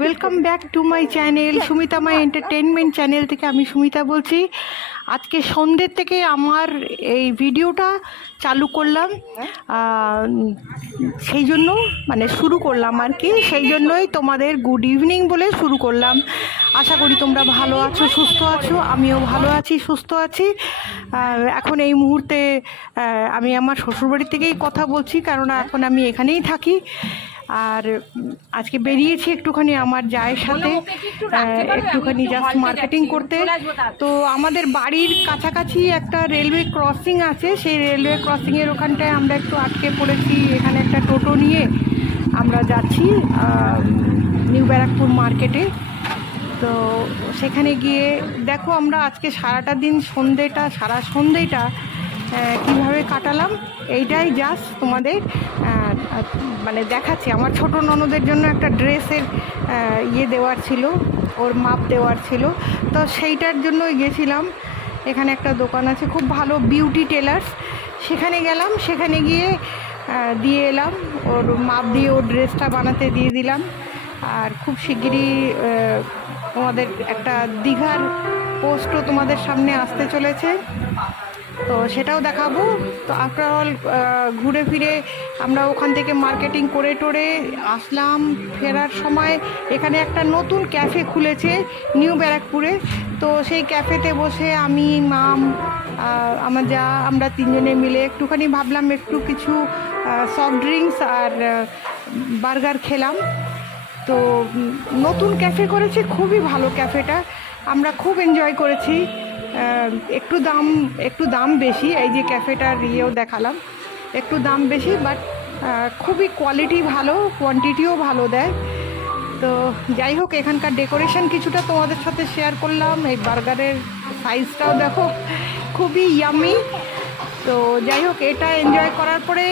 Welcome back to my channel Sumita my entertainment channel থেকে আমি সুমিতা বলছি। আজকে সন্ধ্যের থেকে আমার এই ভিডিওটা চালু করলাম। সেই জন্য মানে শুরু করলাম আর কি। সেই জন্যই তোমাদের গুড ইভিনিং বলে শুরু করলাম। আশা করি তোমরা ভালো আছো, সুস্থ আছো। আমিও ভালো আছি, সুস্থ আছি। এখন এই মুহূর্তে আমি আমার শ্বশুরবাড়ি থেকেই কথা বলছি কারণ এখন আমি এখানেই থাকি। আর আজকে বেরিয়েছি একটুখানি আমার জায়ের সাথে। একটুখানি জাস্ট মার্কেটিং করতে। তো আমাদের বাড়ির কাছাকাছি একটা রেলওয়ে ক্রসিং আছে। সেই রেলওয়ে ক্রসিংয়ের ওখানটায় আমরা একটু আটকে পড়েছি। এখানে একটা টোটো নিয়ে আমরা যাচ্ছি নিউ ব্যারাকপুর মার্কেটে তো সেখানে গিয়ে দেখো আমরা আজকে সারাটা দিন সন্ধেটা সারা সন্ধেটা কীভাবে কাটালাম? এইটাই জাস্ট তোমাদের মানে দেখাচ্ছি, আমার ছোট ননদের জন্য একটা ড্রেসের ইয়ে দেওয়ার ছিল, ওর মাপ দেওয়ার ছিল। তো সেইটার জন্যই গেছিলাম। এখানে একটা দোকান আছে, খুব ভালো বিউটি টেলার্স সেখানে গেলাম, সেখানে গিয়ে দিয়ে এলাম। ওর মাপ দিয়ে ওর ড্রেসটা বানাতে দিয়ে দিলাম। আর খুব শিগগিরই তোমাদের একটা দীঘার পোস্টও তোমাদের সামনে আসতে চলেছে। তো সেটাও দেখাবো। তো আফটার অল ঘুরে ফিরে আমরা ওখান থেকে মার্কেটিং করে টোরে আসলাম। ফেরার সময় এখানে একটা নতুন ক্যাফে খুলেছে নিউ ব্যারাকপুরে তো সেই ক্যাফেতে বসে আমি মাম আমার যা, আমরা তিনজনে মিলে একটুখানি ভাবলাম, একটু কিছু সফট ড্রিঙ্কস আর বার্গার খেলাম। তো নতুন ক্যাফে করেছে, খুবই ভালো ক্যাফেটা আমরা খুব এনজয় করেছি। একটু দাম একটু দাম বেশি, এই যে ক্যাফেটার ইয়েও দেখালাম, একটু দাম বেশি বাট খুবই কোয়ালিটি ভালো কোয়ান্টিটিও ভালো দেয়। তো যাই হোক, এখানকার ডেকোরেশন কিছুটা তোমাদের সাথে শেয়ার করলাম, এই বার্গারের সাইজটাও দেখো, খুবই ইয়ামি তো যাই হোক, এটা এনজয় করার পরে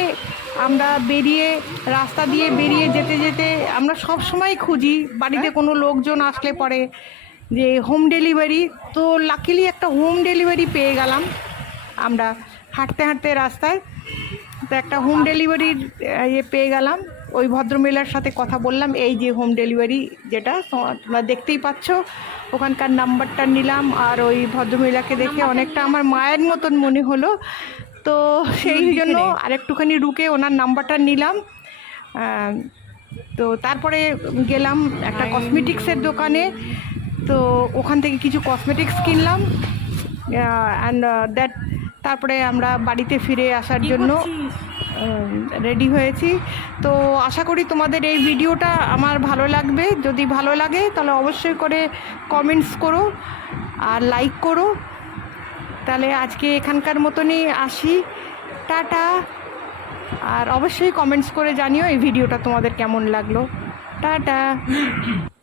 আমরা বেরিয়ে, রাস্তা দিয়ে বেরিয়ে যেতে যেতে আমরা সব সময় খুঁজি, বাড়িতে কোনো লোকজন আসলে পরে যে হোম ডেলিভারি তো লাকিলি একটা হোম ডেলিভারি পেয়ে গেলাম। আমরা হাঁটতে হাঁটতে রাস্তায় তো একটা হোম ডেলিভারির ইয়ে পেয়ে গেলাম। ওই ভদ্রমহিলার সাথে কথা বললাম এই যে হোম ডেলিভারি যেটা তোমরা দেখতেই পাচ্ছ ওখানকার নাম্বারটা নিলাম আর ওই ভদ্রমহিলাকে দেখে অনেকটা আমার মায়ের মতন মনে হলো। তো সেই জন্য আরেকটুখানি রুকে ওনার নাম্বারটা নিলাম। তো তারপরে গেলাম একটা কসমেটিক্সের দোকানে। তো ওখান থেকে কিছু কসমেটিক্স কিনলাম অ্যান্ড দ্যাট তারপরে আমরা বাড়িতে ফিরে আসার জন্য রেডি হয়েছি। তো আশা করি তোমাদের এই ভিডিওটা আমার ভালো লাগবে। যদি ভালো লাগে তাহলে অবশ্যই করে কমেন্টস করো আর লাইক করো। তাহলে আজকে এখানকার মতনই আসি। টাটা। আর অবশ্যই কমেন্টস করে জানিও এই ভিডিওটা তোমাদের কেমন লাগল। টাটা।